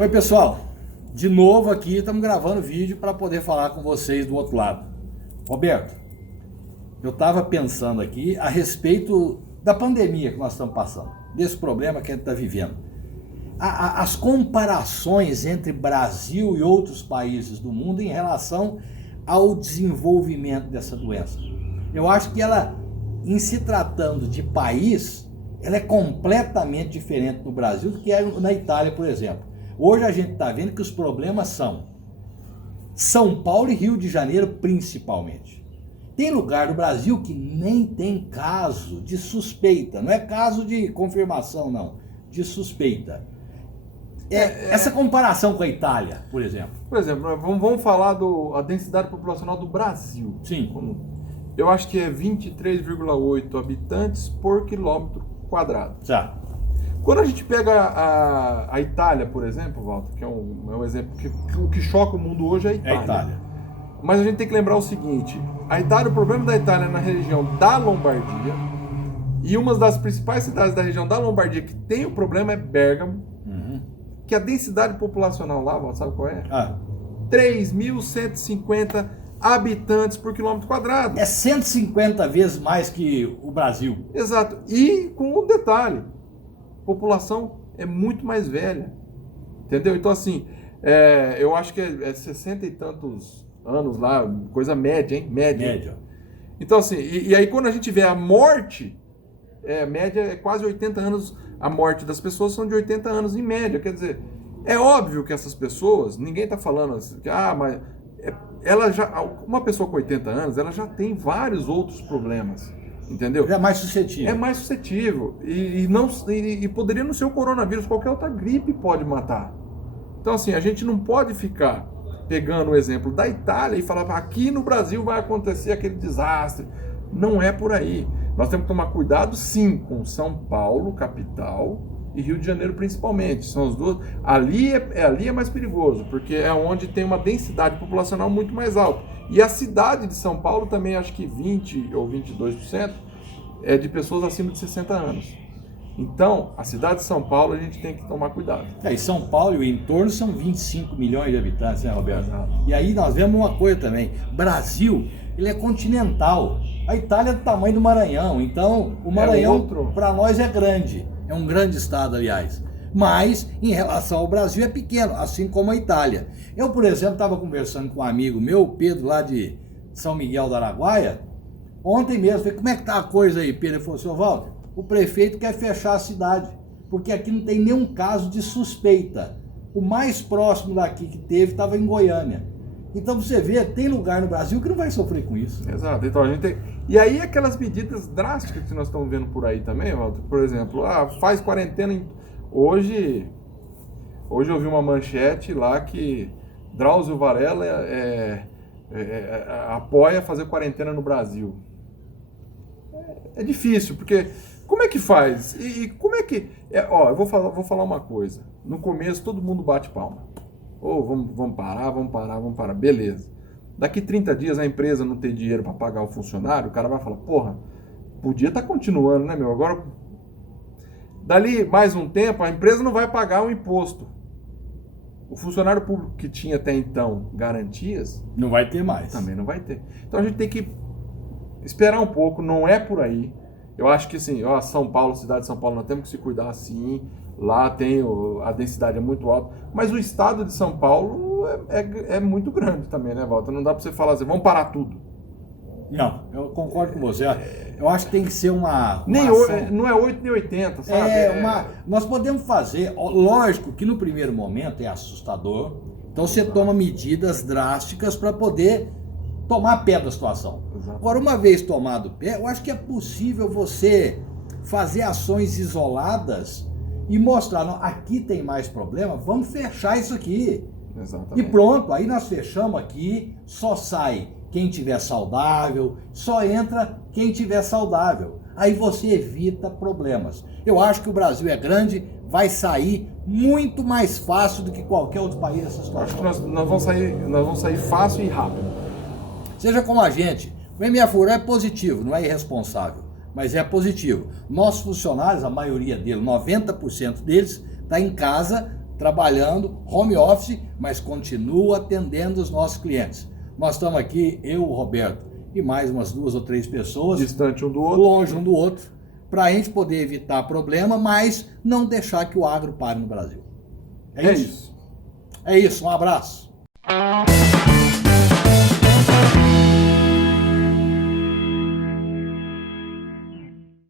Oi pessoal, de novo aqui estamos gravando vídeo para poder falar com vocês do outro lado. Roberto, eu estava pensando aqui a respeito da pandemia que nós estamos passando, desse problema que a gente está vivendo. As comparações entre Brasil e outros países do mundo em relação ao desenvolvimento dessa doença. Eu acho que ela, em se tratando de país, ela é completamente diferente no Brasil do que é na Itália, por exemplo. Hoje a gente está vendo que os problemas são São Paulo e Rio de Janeiro principalmente. Tem lugar do Brasil que nem tem caso de suspeita, não é caso de confirmação não, de suspeita. Essa comparação com a Itália, por exemplo. Por exemplo, vamos falar da densidade populacional do Brasil. Sim. Eu acho que é 23,8 habitantes por quilômetro quadrado. Já. Quando a gente pega a Itália, por exemplo, Walter, que é um exemplo que o que choca o mundo hoje é a Itália. É a Itália. Mas a gente tem que lembrar o seguinte, o problema da Itália é na região da Lombardia, e uma das principais cidades da região da Lombardia que tem o problema é Bérgamo, que a densidade populacional lá, Walter, sabe qual é? 3.150 habitantes por quilômetro quadrado. É 150 vezes mais que o Brasil. Exato. E com um detalhe, a população é muito mais velha. Entendeu? Então, assim, eu acho que é 60 e tantos anos lá, coisa média, hein? Média. Então, assim, e aí quando a gente vê a morte, média é quase 80 anos, a morte das pessoas são de 80 anos em média. Quer dizer, é óbvio que essas pessoas, ninguém está falando assim, mas uma pessoa com 80 anos, ela já tem vários outros problemas. Entendeu? É mais suscetível. É mais suscetível. E poderia não ser o coronavírus, qualquer outra gripe pode matar. Então, assim, a gente não pode ficar pegando o exemplo da Itália e falar aqui no Brasil vai acontecer aquele desastre. Não é por aí. Nós temos que tomar cuidado, sim, com São Paulo, capital, e Rio de Janeiro principalmente. São as duas. Ali é mais perigoso, porque é onde tem uma densidade populacional muito mais alta. E a cidade de São Paulo também, acho que 20% ou 22% é de pessoas acima de 60 anos. Então, a cidade de São Paulo a gente tem que tomar cuidado. E São Paulo e o entorno são 25 milhões de habitantes, né, Roberto? Exato. E aí nós vemos uma coisa também. Brasil, ele é continental. A Itália é do tamanho do Maranhão. Então, o Maranhão, para nós, é grande. É um grande estado, aliás. Mas, em relação ao Brasil, é pequeno, assim como a Itália. Eu, por exemplo, estava conversando com um amigo meu, Pedro, lá de São Miguel do Araguaia. Ontem mesmo, falei, como é que tá a coisa aí, Pedro? Ele falou, seu Walter, o prefeito quer fechar a cidade, porque aqui não tem nenhum caso de suspeita. O mais próximo daqui que teve estava em Goiânia. Então você vê, tem lugar no Brasil que não vai sofrer com isso. Exato. Então a gente tem... E aí aquelas medidas drásticas que nós estamos vendo por aí também, Walter, por exemplo, faz quarentena. Hoje eu vi uma manchete lá que Drauzio Varela apoia fazer quarentena no Brasil. É difícil, porque como é que faz? E como é que... eu vou falar uma coisa. No começo todo mundo bate palma. Vamos parar. Beleza. Daqui 30 dias a empresa não tem dinheiro para pagar o funcionário, o cara vai falar, porra, podia estar continuando, né, meu? Agora, dali mais um tempo, a empresa não vai pagar o imposto. O funcionário público que tinha até então garantias... Não vai ter mais. Também não vai ter. Então a gente tem que esperar um pouco, não é por aí. Eu acho que assim, São Paulo, cidade de São Paulo, nós temos que se cuidar sim. Lá tem a densidade é muito alta. Mas o estado de São Paulo é muito grande também, né, Walter? Não dá para você falar assim, vamos parar tudo. Não, eu concordo com você. Eu acho que tem que ser uma não é 8 nem 80, sabe? Nós podemos fazer, lógico que no primeiro momento é assustador, então você toma medidas drásticas para poder tomar pé da situação. Exato. Agora, uma vez tomado pé, eu acho que é possível você fazer ações isoladas e mostrar, não, aqui tem mais problema, vamos fechar isso aqui. Exatamente. E pronto, aí nós fechamos aqui, só sai quem tiver saudável, só entra quem tiver saudável. Aí você evita problemas. Eu acho que o Brasil é grande, vai sair muito mais fácil do que qualquer outro país dessa situação. Acho que nós vamos sair fácil e rápido. Seja como a gente, o MFURA é positivo, não é irresponsável, mas é positivo. Nossos funcionários, a maioria deles, 90% deles, está em casa trabalhando home office, mas continua atendendo os nossos clientes. Nós estamos aqui, eu, o Roberto, e mais umas 2 ou 3 pessoas, distante um do outro, longe um do outro, para a gente poder evitar problema, mas não deixar que o agro pare no Brasil. É isso. É isso, um abraço.